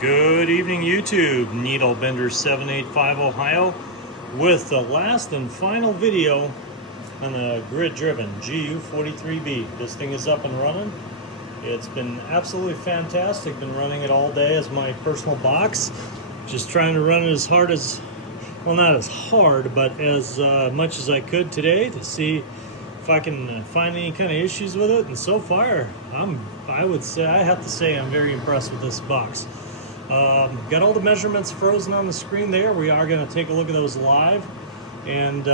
Good evening, YouTube. Needle Bender 785 Ohio with the last and final video on the grid-driven Gu43b. This thing is up and running. It's been absolutely fantastic. Been running it all day as my personal box. Just trying to run it as hard as, well, not as hard, but as much as I could today to see if I can find any kind of issues with it. And so far, I have to say I'm very impressed with this box. Got all the measurements frozen on the screen there. We are going to take a look at those live and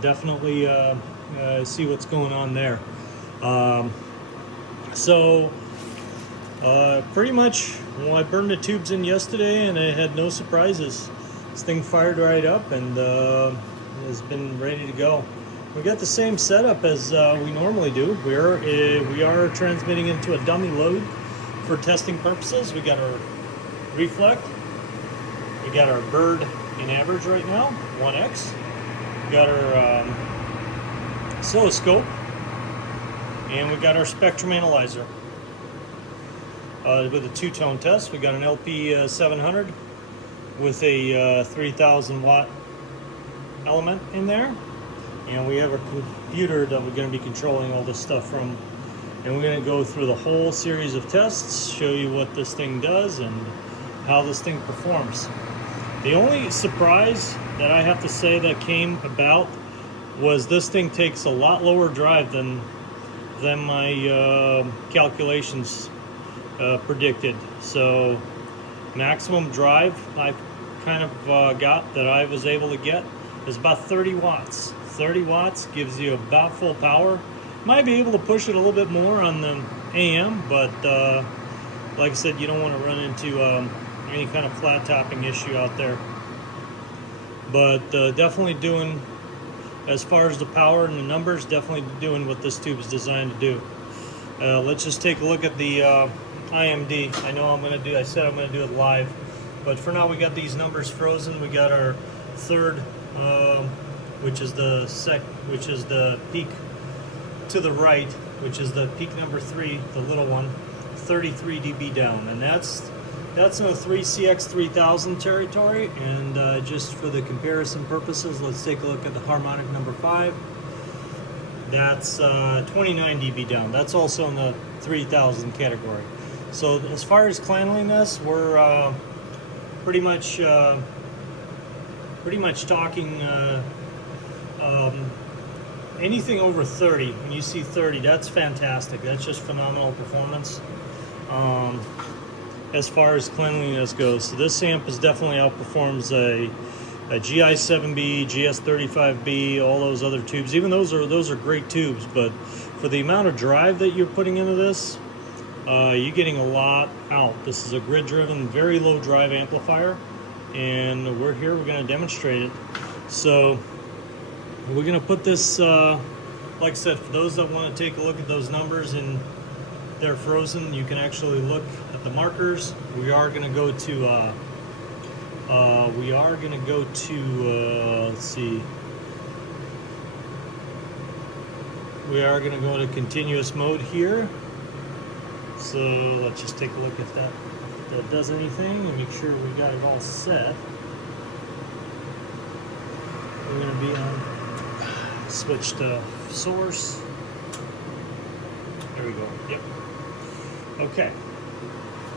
definitely see what's going on there. Pretty much, well, I burned the tubes in yesterday and I had no surprises. This thing fired right up and has been ready to go. We got the same setup as we normally do. We are transmitting into a dummy load for testing purposes. We got our reflect, we got our bird in average right now, 1x. We got our oscilloscope, and we got our spectrum analyzer. With a two-tone test, we got an LP 700 with a 3000 watt element in there. And we have a computer that we're going to be controlling all this stuff from. And we're going to go through the whole series of tests, show you what this thing does and how this thing performs. The only surprise that I have to say that came about was this thing takes a lot lower drive than my calculations predicted. So maximum drive I kind of got that I was able to get is about 30 watts. 30 watts gives you about full power. Might be able to push it a little bit more on the AM, but like I said, you don't want to run into any kind of flat topping issue out there. But definitely doing, as far as the power and the numbers, definitely doing what this tube is designed to do. Let's just take a look at the IMD. I said I'm going to do it live, but for now we got these numbers frozen. We got our third, which is the peak to the right, which is the peak number 3, the little one, 33 dB down, and that's in the 3CX3000 territory. And just for the comparison purposes, let's take a look at the harmonic number 5. That's 29 dB down. That's also in the 3000 category. So as far as cleanliness, we're pretty much talking anything over 30. When you see 30, that's fantastic. That's just phenomenal performance as far as cleanliness goes. So this amp is definitely outperforms a GI7B, GS35B, all those other tubes. Even those are great tubes, but for the amount of drive that you're putting into this, you're getting a lot out. This is a grid-driven, very low drive amplifier, and we're going to demonstrate it. So we're going to put this, like I said, for those that want to take a look at those numbers and they're frozen, you can actually look at the markers. We are going to go to, let's see. We are going to go to continuous mode here. So let's just take a look at that. If that does anything, and make sure we got it all set. We're going to be on, switch to source. There we go. Yep. Okay.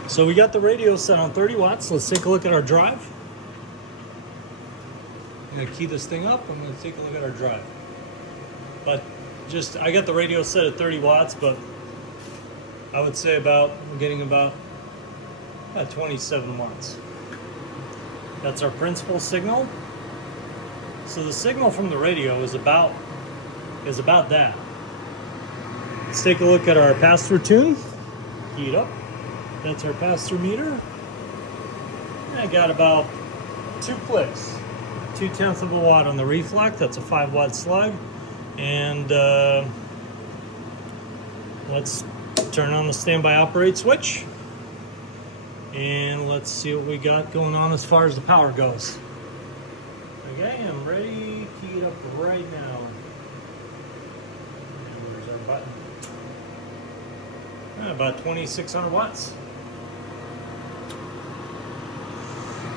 So we got the radio set on 30 watts. Let's take a look at our drive. I'm going to key this thing up. I'm going to take a look at our drive. But I got the radio set at 30 watts, but I would say we're getting about 27 watts. That's our principal signal. So the signal from the radio is about that. Let's take a look at our pass-through tune. Key it up. That's our pass-through meter. And I got about 2 clicks. 0.2 of a watt on the reflect. That's a 5 watt slug. And let's turn on the standby operate switch. And let's see what we got going on as far as the power goes. Okay, I'm ready. Key it up right now. And where's our button? About 2600 watts.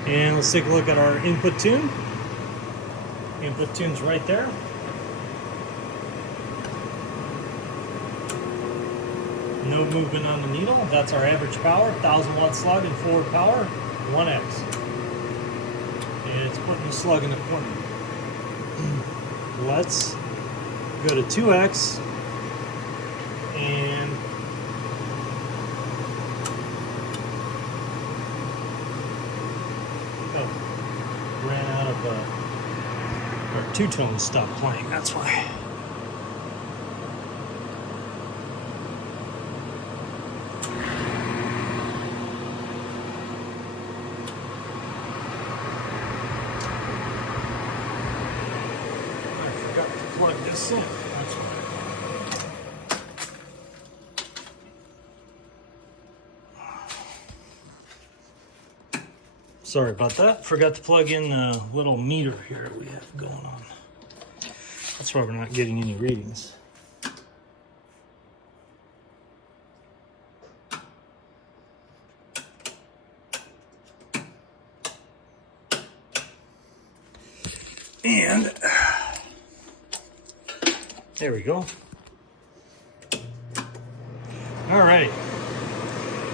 And let's take a look at our input tune. Input tune's right there. No movement on the needle. That's our average power, 1000 watt slug and forward power, 1X. And it's putting the slug in the corner. Let's go to 2X and ran out of our two-tone stopped playing, that's why. Plug this in. That's right. Sorry about that. Forgot to plug in the little meter here we have going on. That's why we're not getting any readings. And there we go. All right,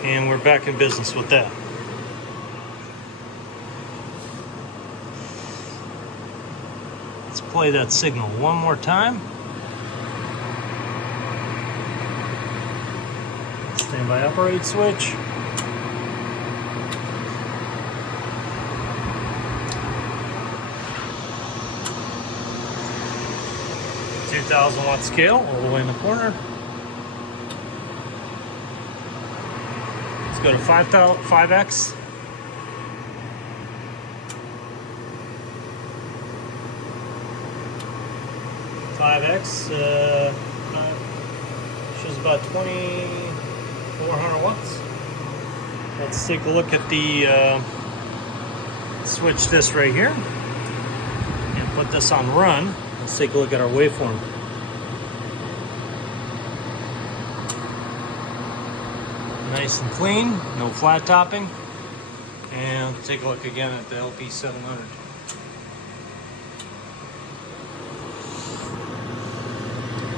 and we're back in business with that. Let's play that signal one more time. Standby operate switch. $2,000 scale all the way in the corner. Let's go to 5X. Shows about 2400 watts. Let's take a look at the switch this right here and put this on run. Let's take a look at our waveform. Nice and clean, no flat topping. And take a look again at the LP700.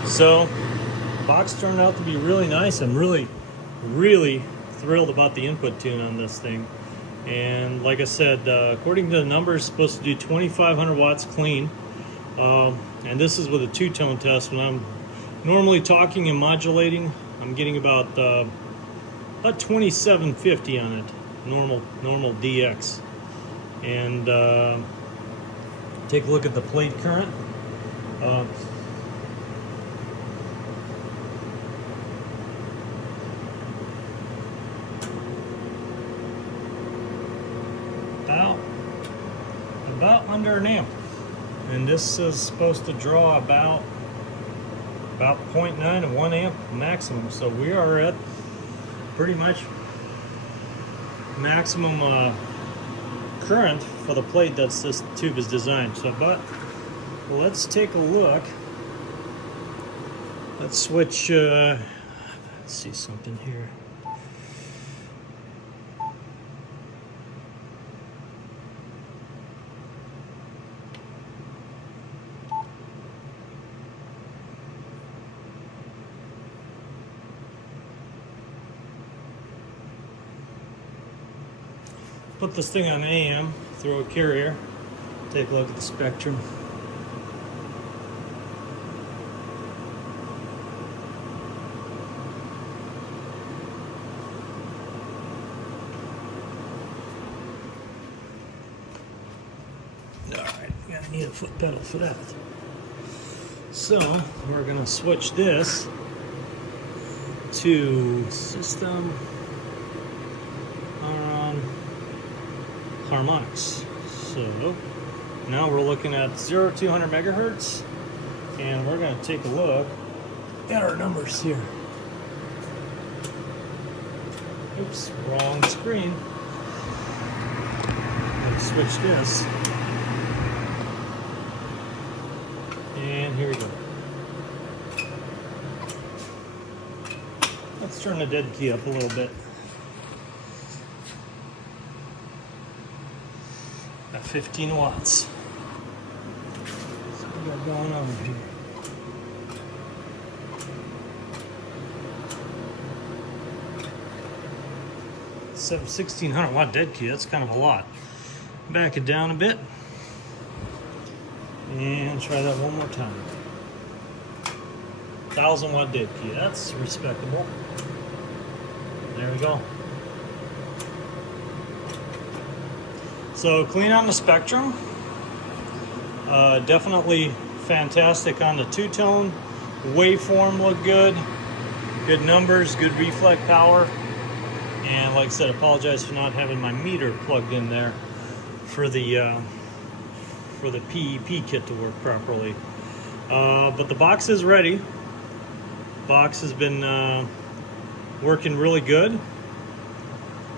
So, the box turned out to be really nice. I'm really thrilled about the input tune on this thing. And like I said, according to the numbers, it's supposed to do 2500 watts clean. And this is with a two-tone test. When I'm normally talking and modulating, I'm getting about 2750 on it, normal DX. And take a look at the plate current. About under an amp. And this is supposed to draw about 0.9 to 1 amp maximum. So we are at pretty much maximum current for the plate that's this tube is designed. So, but let's take a look. Let's switch. Let's see something here. Put this thing on AM, throw a carrier, take a look at the spectrum. Alright, gotta need a foot pedal for that. So, we're gonna switch this to system harmonics. So now we're looking at 0 to 200 megahertz, and we're going to take a look at our numbers here. Oops, wrong screen. Let's switch this. And here we go. Let's turn the dead key up a little bit. Got 15 watts. So we got going on here. So 1600 watt dead key, that's kind of a lot. Back it down a bit. And try that one more time. 1000 watt dead key, that's respectable. There we go. So clean on the spectrum. Definitely fantastic on the two-tone. Waveform looked good. Good numbers, good reflect power. And like I said, apologize for not having my meter plugged in there for the PEP kit to work properly. But the box is ready. Box has been working really good.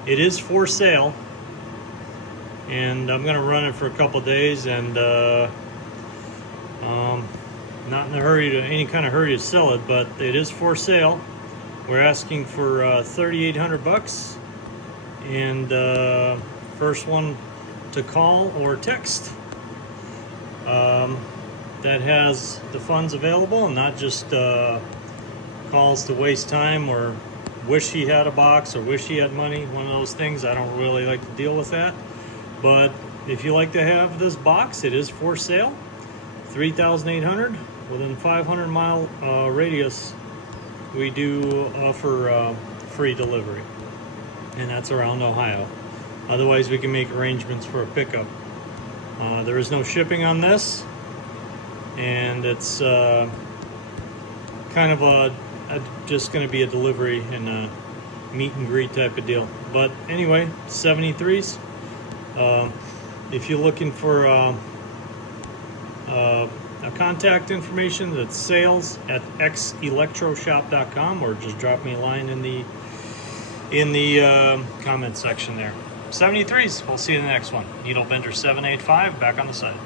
It is for sale, and I'm gonna run it for a couple days, and not in a hurry to any kind of hurry to sell it, but it is for sale. We're asking for $3,800, and first one to call or text that has the funds available, and not just calls to waste time or wish he had a box or wish he had money. One of those things. I don't really like to deal with that. But if you like to have this box, it is for sale. $3,800 within 500-mile radius. We do offer free delivery, and that's around Ohio. Otherwise, we can make arrangements for a pickup. There is no shipping on this, and it's kind of just going to be a delivery and a meet and greet type of deal. But anyway, 73s. If you're looking for a contact information, that's sales@xelectroshop.com, or just drop me a line in the comment section there. 73s. We'll see you in the next one. Needle Bender 785 back on the side.